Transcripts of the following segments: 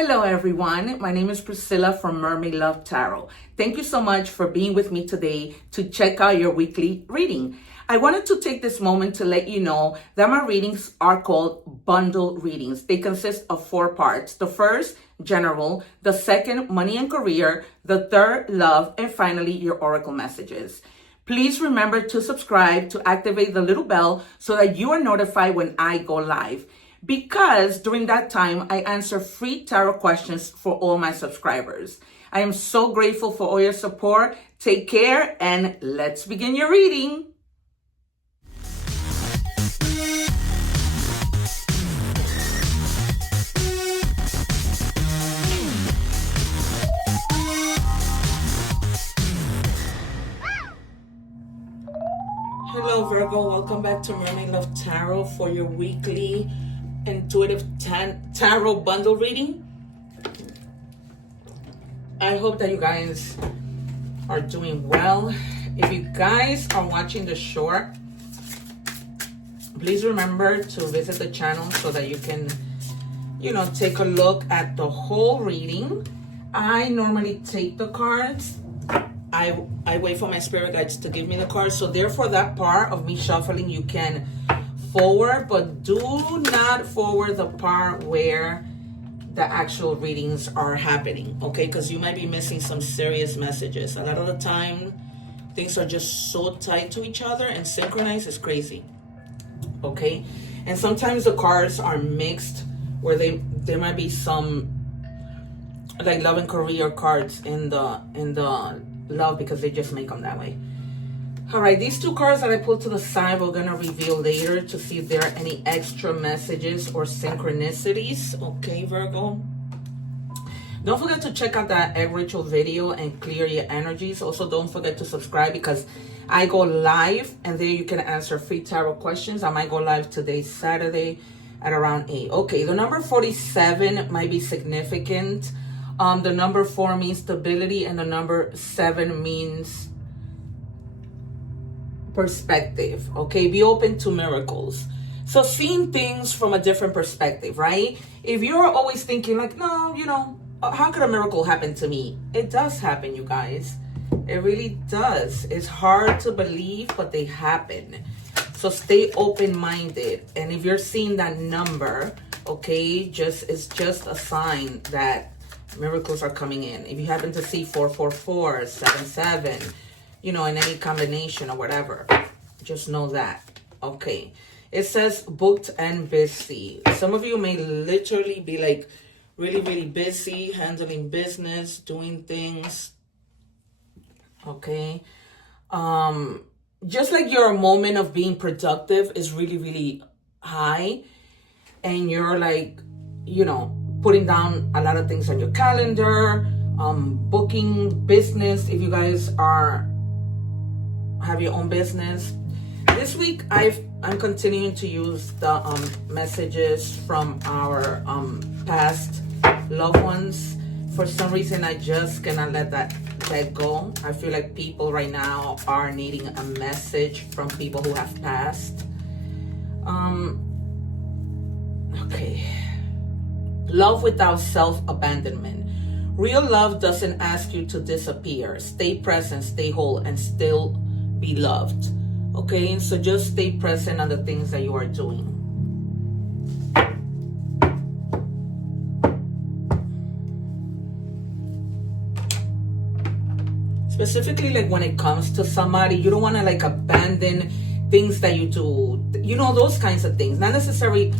Hello everyone, my name is Priscilla from Mermaid Love Tarot. Thank you so much for being with me today to check out your weekly reading. I wanted to take this moment to let you know that my readings are called bundle readings. They consist of 4 parts. The first, general. The second, money and career. The third, love. And finally, your oracle messages. Please remember to subscribe, to activate the little bell so that you are notified when I go live. Because during that time, I answer free tarot questions for all my subscribers. I am so grateful for all your support. Take care and let's begin your reading. Hello Virgo, welcome back to Mermaid Love Tarot for your weekly intuitive tarot bundle reading. I hope that you guys are doing well. If you guys are watching the short, please remember to visit the channel so that you can, take a look at the whole reading. I normally take the cards. I wait for my spirit guides to give me the cards. So therefore that part of me shuffling, you can forward, but do not forward the part where the actual readings are happening, okay? Because you might be missing some serious messages. A lot of the time, things are just so tied to each other and synchronized, it's crazy, okay? And sometimes the cards are mixed where there might be some like love and career cards in the love because they just make them that way. All right, these 2 cards that I pulled to the side, we're gonna reveal later to see if there are any extra messages or synchronicities. Okay, Virgo. Don't forget to check out that egg ritual video and clear your energies. Also, don't forget to subscribe because I go live and there you can answer free tarot questions. I might go live today, Saturday, at around 8. Okay, the number 47 might be significant. The number 4 means stability and the number 7 means perspective. Okay, be open to miracles. So seeing things from a different perspective, right? If you're always thinking like, no, how could a miracle happen to me? It does happen, you guys. It really does. It's hard to believe, but they happen. So stay open-minded. And if you're seeing that number, okay, it's just a sign that miracles are coming in. If you happen to see 444, 77, in any combination or whatever, just know that. Okay, it says booked and busy. Some of you may literally be like really, really busy handling business, doing things. Okay, just like your moment of being productive is really, really high, and you're like, putting down a lot of things on your calendar, booking business. If you guys have your own business, this week I'm continuing to use the messages from our past loved ones. For some reason, I just cannot let that go. I feel like people right now are needing a message from people who have passed. Okay. Love without self-abandonment. Real love doesn't ask you to disappear. Stay present, stay whole, and still be loved. Okay, so just stay present on the things that you are doing. Specifically, like when it comes to somebody, you don't want to like abandon things that you do, those kinds of things. Not necessarily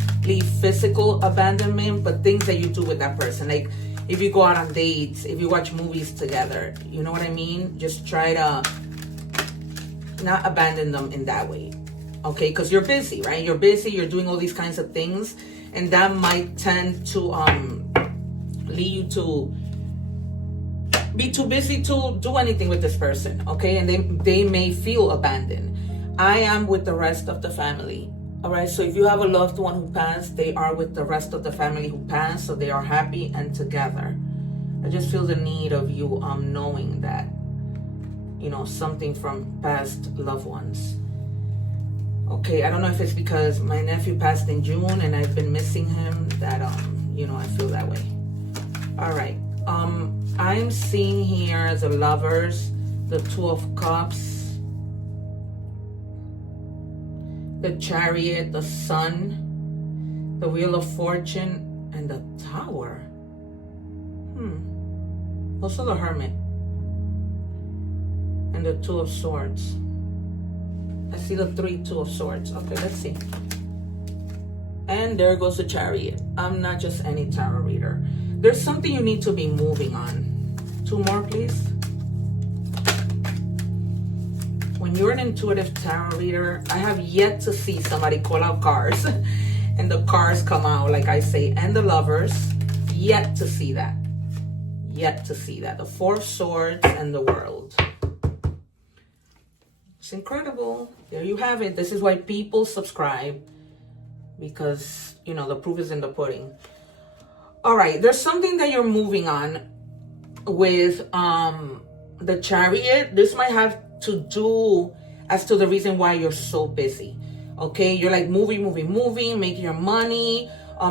physical abandonment, but things that you do with that person. Like if you go out on dates, if you watch movies together, you know what I mean? Just try to not abandon them in that way. Okay, because you're busy, right? You're busy, you're doing all these kinds of things, and that might tend to lead you to be too busy to do anything with this person. Okay, and they may feel abandoned. I am with the rest of the family. All right, so if you have a loved one who passed, they are with the rest of the family who passed, so they are happy and together. I just feel the need of you knowing that, something from past loved ones. Okay, I don't know if it's because my nephew passed in June and I've been missing him that, I feel that way. All right. I'm seeing here the Lovers, the Two of Cups, the Chariot, the Sun, the Wheel of Fortune, and the Tower. Also the Hermit. And the Two of Swords. I see the Two of Swords. Okay, let's see. And there goes the Chariot. I'm not just any tarot reader. There's something you need to be moving on. 2 more, please. When you're an intuitive tarot reader, I have yet to see somebody call out cards and the cards come out, like I say, and the Lovers. Yet to see that. Yet to see that. The 4 of Swords and the World. It's incredible. There you have it. This is why people subscribe, because, you know, the proof is in the pudding. All right, there's something that you're moving on with the Chariot. This might have to do as to the reason why you're so busy. Okay, you're like moving, making your money,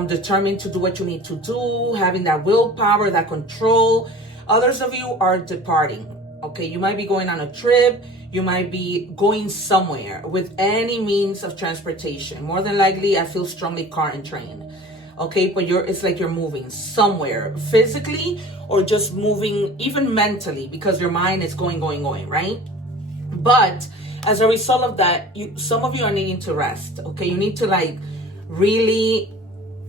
determined to do what you need to do, having that willpower, that control. Others of you are departing. Okay, you might be going on a trip. You might be going somewhere with any means of transportation. More than likely, I feel strongly car and train. Okay, but it's like you're moving somewhere physically, or just moving even mentally, because your mind is going, right? But as a result of that, some of you are needing to rest. Okay, you need to like really,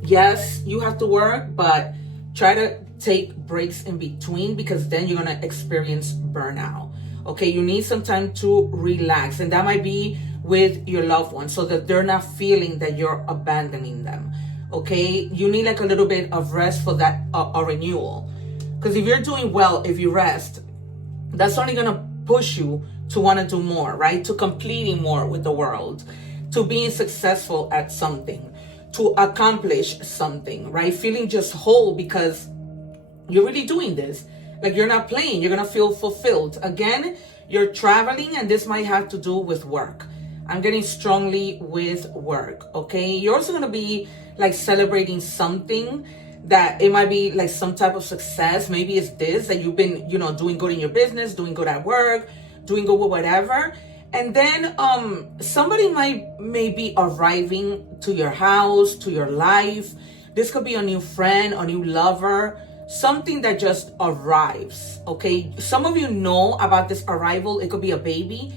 yes, you have to work, but try to take breaks in between, because then you're going to experience burnout. Okay, you need some time to relax, and that might be with your loved ones, so that they're not feeling that you're abandoning them. Okay, you need like a little bit of rest for that, a renewal. Because if you're doing well, if you rest, that's only going to push you to want to do more, right? To completing more with the world, to being successful at something, to accomplish something, right? Feeling just whole because you're really doing this. Like you're not playing, you're going to feel fulfilled. Again, you're traveling, and this might have to do with work. I'm getting strongly with work, okay? You're also going to be like celebrating something that it might be like some type of success. Maybe it's this, that you've been, you know, doing good in your business, doing good at work, doing good with whatever. And then somebody may be arriving to your house, to your life. This could be a new friend, a new lover, something that just arrives, okay? Some of you know about this arrival. It could be a baby.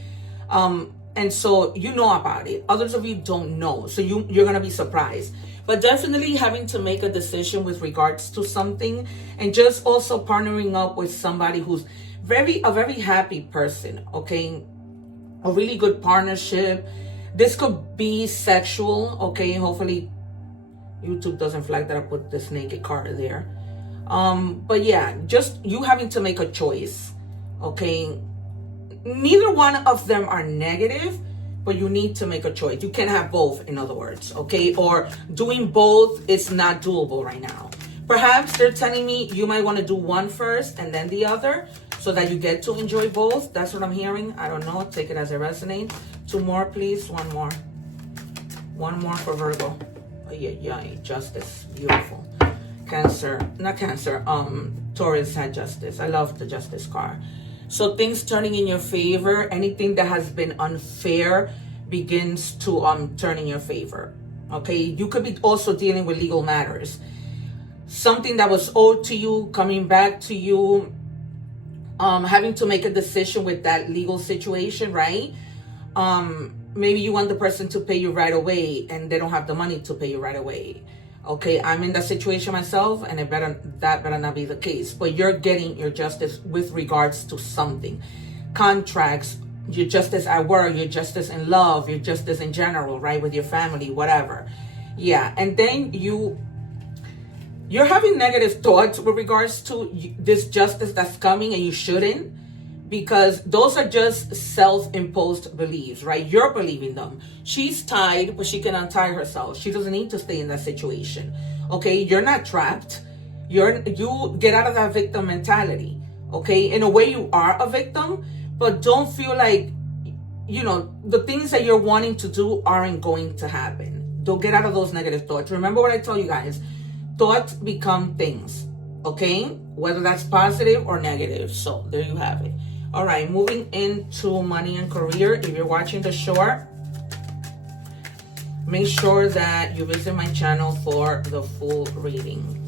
And so you know about it. Others of you don't know. So you're going to be surprised. But definitely having to make a decision with regards to something, and just also partnering up with somebody who's a very happy person, okay? A really good partnership. This could be sexual, okay? Hopefully YouTube doesn't flag that I put this naked card there. But yeah, just you having to make a choice, okay? Neither one of them are negative, but you need to make a choice. You can't have both, in other words, okay? Or doing both is not doable right now. Perhaps they're telling me you might want to do one first and then the other, so that you get to enjoy both. That's what I'm hearing. I don't know. Take it as it resonates. 2 more, please. 1 more. 1 more for Virgo. Oh, yeah. Justice. Beautiful. Taurus had Justice. I love the Justice card. So things turning in your favor. Anything that has been unfair begins to turn in your favor. Okay, you could be also dealing with legal matters. Something that was owed to you coming back to you. Having to make a decision with that legal situation, right? Maybe you want the person to pay you right away, and they don't have the money to pay you right away. Okay, I'm in that situation myself, and that better not be the case. But you're getting your justice with regards to something. Contracts, your justice at work, your justice in love, your justice in general, right? With your family, whatever. Yeah, and then you're having negative thoughts with regards to this justice that's coming, and you shouldn't, because those are just self-imposed beliefs, right? You're believing them. She's tied, but she can untie herself. She doesn't need to stay in that situation. Okay, you're not trapped. You get out of that victim mentality. Okay, in a way you are a victim, but don't feel like, you know, the things that you're wanting to do aren't going to happen. Don't get out of those negative thoughts. Remember what I told you guys. Thoughts become things. Okay, whether that's positive or negative. So there you have it. All right, moving into money and career. If you're watching the short, make sure that you visit my channel for the full reading.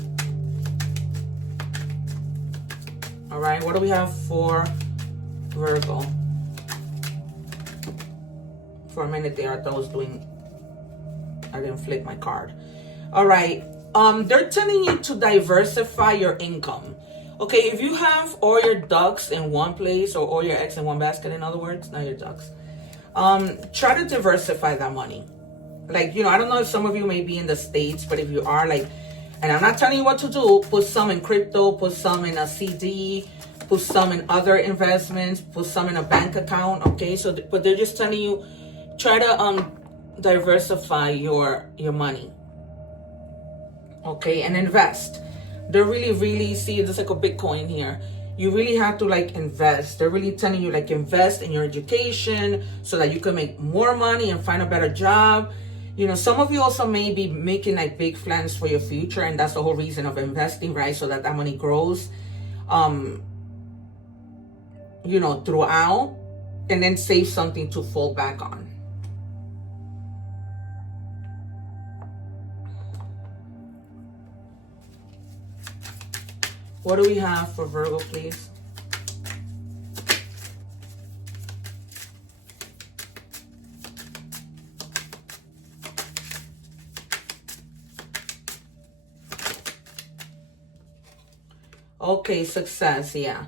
All right, what do we have for Virgo? For a minute there, I thought I didn't flip my card. All right, they're telling you to diversify your income. Okay, if you have all your ducks in one place, or all your eggs in one basket, in other words, not your ducks, try to diversify that money. Like, I don't know if some of you may be in the States, but if you are, like, and I'm not telling you what to do, put some in crypto, put some in a CD, put some in other investments, put some in a bank account, okay? So, but they're just telling you, try to diversify your money, okay? And invest. They're really, see, there's like a Bitcoin here. You really have to like invest. They're really telling you like invest in your education so that you can make more money and find a better job. Some of you also may be making like big plans for your future, and that's the whole reason of investing, right? So that money grows, throughout, and then save something to fall back on. What do we have for Virgo, please? Okay, success, yeah.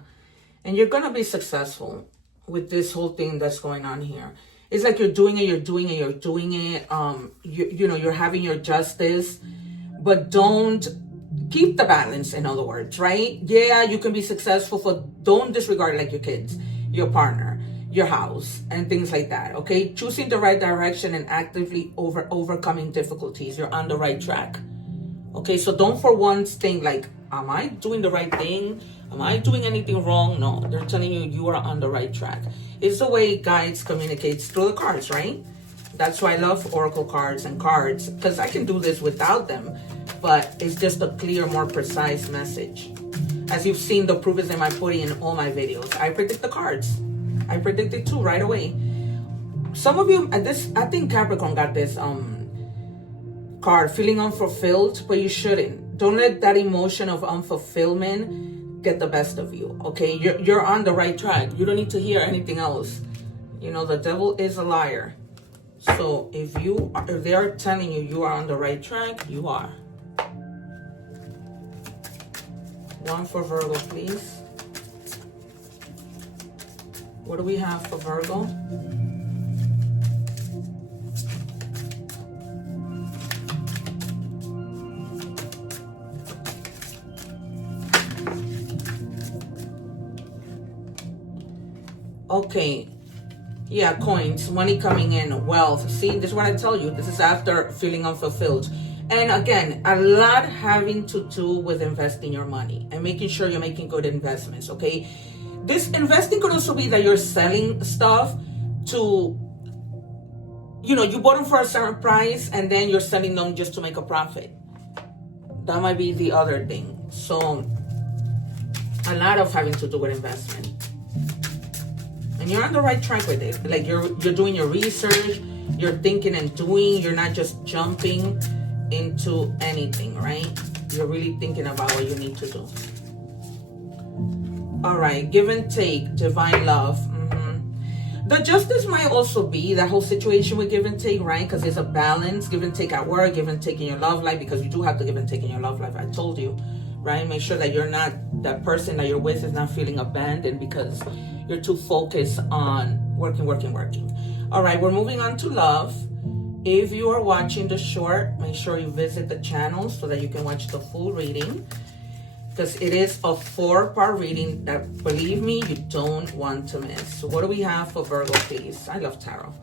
And you're going to be successful with this whole thing that's going on here. It's like you're doing it. You're having your justice, but don't keep the balance, in other words, right? Yeah, you can be successful, don't disregard like your kids, your partner, your house, and things like that, okay? Choosing the right direction and actively overcoming difficulties. You're on the right track, okay? So don't for once think like, am I doing the right thing? Am I doing anything wrong? No, they're telling you you are on the right track. It's the way guides communicates through the cards, right? That's why I love oracle cards and cards, because I can do this without them, but it's just a clear, more precise message. As you've seen, the proof is in my putting in all my videos. I predict the cards. I predict it too right away. Some of you, I think Capricorn got this card, feeling unfulfilled, but you shouldn't. Don't let that emotion of unfulfillment get the best of you, okay? You're on the right track. You don't need to hear anything else. The devil is a liar. So if they are telling you you are on the right track, you are. One for Virgo, please. What do we have for Virgo? Okay. Yeah, coins, money coming in, wealth. See, this is what I tell you. This is after feeling unfulfilled. And again, a lot having to do with investing your money and making sure you're making good investments, okay? This investing could also be that you're selling stuff to, you bought them for a certain price and then you're selling them just to make a profit. That might be the other thing. So, a lot of having to do with investment. And you're on the right track with it. Like you're doing your research, you're thinking and doing, you're not just jumping into anything, right? You're really thinking about what you need to do. All right, give and take, divine love. The justice might also be that whole situation with give and take, right? Because there's a balance, give and take at work, give and take in your love life, because you do have to give and take in your love life. I told you, right? Make sure that you're not, that person that you're with is not feeling abandoned because you're too focused on working. All right, we're moving on to love. If you are watching the short, make sure you visit the channel so that you can watch the full reading, because it is a 4-part reading that, believe me, you don't want to miss. So what do we have for Virgo, please? I love tarot.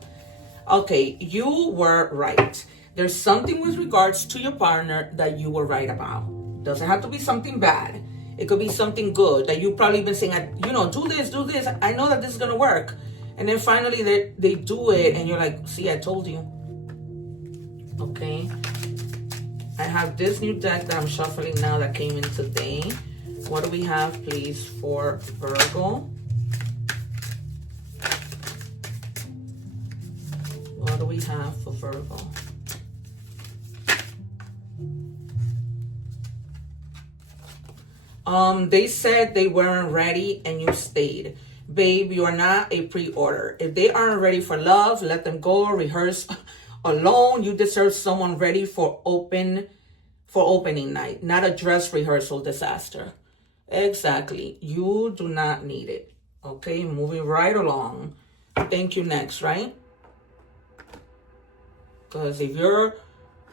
Okay, you were right. There's something with regards to your partner that you were right about. Doesn't have to be something bad. It could be something good that you've probably been saying, do this. I know that this is going to work. And then finally they do it and you're like, see, I told you. Okay. I have this new deck that I'm shuffling now that came in today. What do we have, please, for Virgo? What do we have for Virgo? They said they weren't ready and you stayed. Babe, you are not a pre-order. If they aren't ready for love, let them go. Rehearse alone. You deserve someone ready for opening night, not a dress rehearsal disaster. Exactly. You do not need it. Okay, moving right along. Thank you. Next, right? Because if you're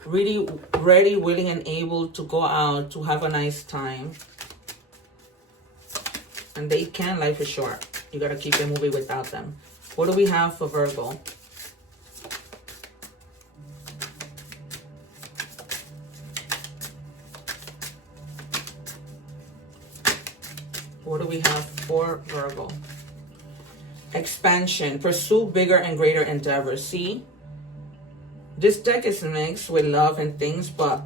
really ready, willing, and able to go out to have a nice time, and they can, life is short. You got to keep it moving without them. What do we have for Virgo? What do we have for Virgo? Expansion. Pursue bigger and greater endeavors. See? This deck is mixed with love and things, but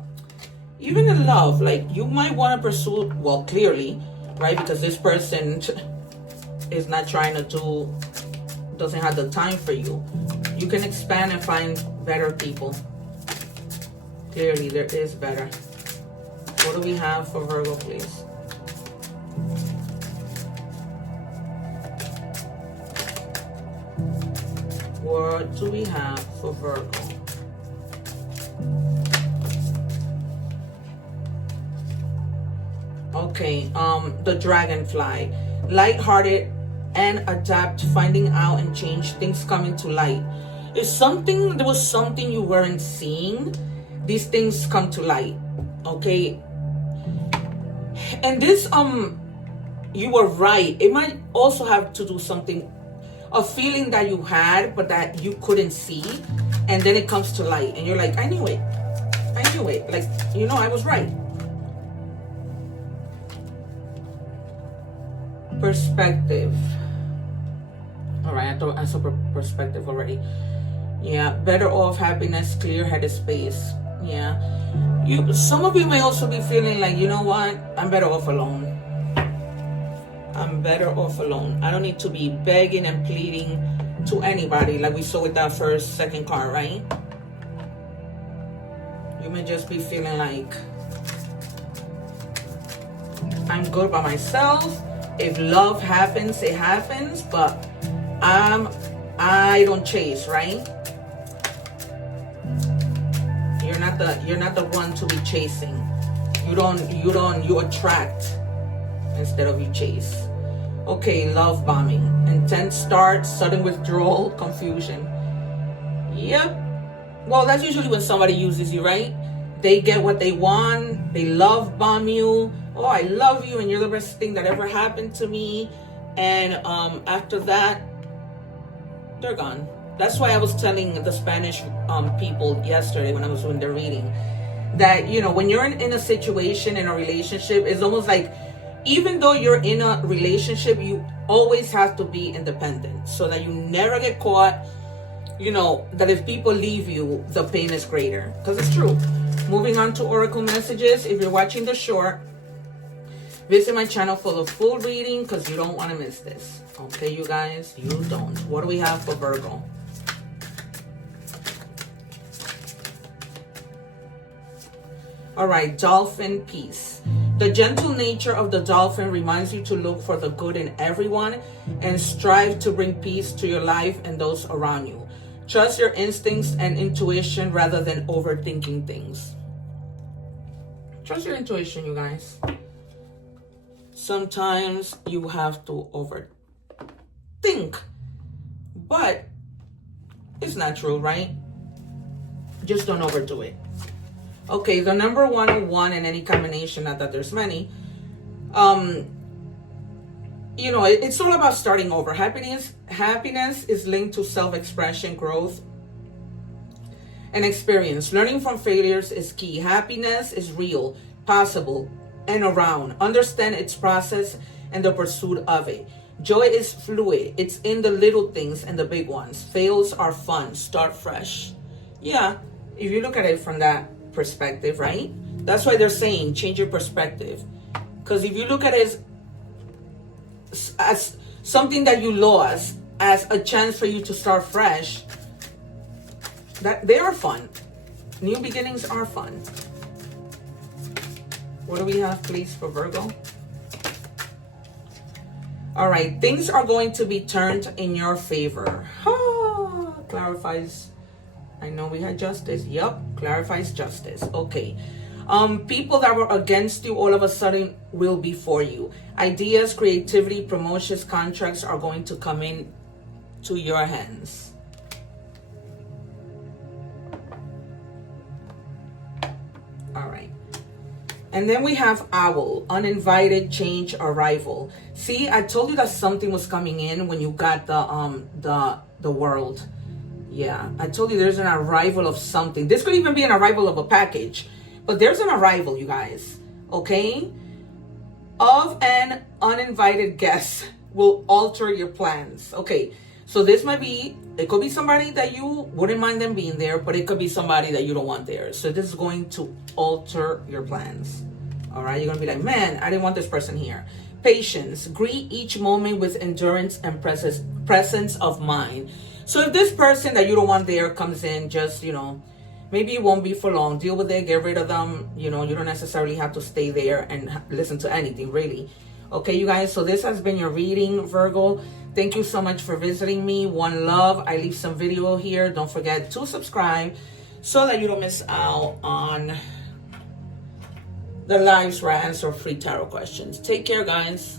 even in love, like, you might want to pursue, well, clearly, right? Because this person is not trying to doesn't have the time for you. You can expand and find better people. Clearly, there is better. What do we have for Virgo, please? What do we have for Virgo? Okay, the dragonfly. Light-hearted and adapt, finding out and change, things coming to light. There was something you weren't seeing. These things come to light. Okay. And this, you were right. It might also have to do something, a feeling that you had, but that you couldn't see. And then it comes to light. And you're like, I knew it. Like, I was right. Perspective. All right, I thought I saw perspective already. Yeah, better off, happiness, clear-headed space. Yeah. Some of you may also be feeling like, you know what? I'm better off alone. I don't need to be begging and pleading to anybody like we saw with that second card, right? You may just be feeling like, I'm good by myself. If love happens, it happens, but I don't chase, right? You're not the one to be chasing. You attract instead of you chase. Okay, love bombing. Intense start, sudden withdrawal, confusion. Yep. Well, that's usually when somebody uses you, right? They get what they want. They love bomb you. Oh, I love you and you're the best thing that ever happened to me. And after that, they're gone. That's why I was telling the Spanish people yesterday when I was doing the reading that, when you're in a situation, in a relationship, it's almost like, even though you're in a relationship, you always have to be independent so that you never get caught, that if people leave you, the pain is greater. Because it's true. Moving on to Oracle messages. If you're watching the short, visit my channel for the full reading because you don't want to miss this. Okay, you guys? You don't. What do we have for Virgo? All right, dolphin peace. The gentle nature of the dolphin reminds you to look for the good in everyone and strive to bring peace to your life and those around you. Trust your instincts and intuition rather than overthinking things. Trust your intuition, you guys. Sometimes you have to overthink, but it's natural, right? Just don't overdo it. Okay, the number 101 in any combination, not that there's many, it's all about starting over. Happiness is linked to self-expression, growth, and experience. Learning from failures is key. Happiness is real, possible, and around. Understand its process and the pursuit of it. Joy is fluid. It's in the little things and the big ones. Fails are fun. Start fresh. Yeah, if you look at it from that perspective, right? That's why they're saying change your perspective. Because if you look at it as something that you lost, as a chance for you to start fresh, that they are fun. New beginnings are fun. What do we have, please, for Virgo? All right, things are going to be turned in your favor. Clarifies. I know we had justice. Yup, clarifies justice. Okay. People that were against you all of a sudden will be for you. Ideas, creativity, promotions, contracts are going to come in to your hands. All right. And then we have owl, uninvited change, arrival. See, I told you that something was coming in when you got the world. Yeah, I told you there's an arrival of something. This could even be an arrival of a package, but there's an arrival, you guys. Okay, of an uninvited guest will alter your plans. Okay, so this might be, it could be somebody that you wouldn't mind them being there, but it could be somebody that you don't want there. So this is going to alter your plans. All right, you're gonna be like, man, I didn't want this person here. Patience, greet each moment with endurance and presence of mind. So if this person that you don't want there comes in, just, you know, maybe it won't be for long. Deal with it, get rid of them. You know, you don't necessarily have to stay there and listen to anything, really. Okay, you guys, so this has been your reading, Virgo. Thank you so much for visiting me. One love. I leave some video here. Don't forget to subscribe so that you don't miss out on the lives where I answer free tarot questions. Take care, guys.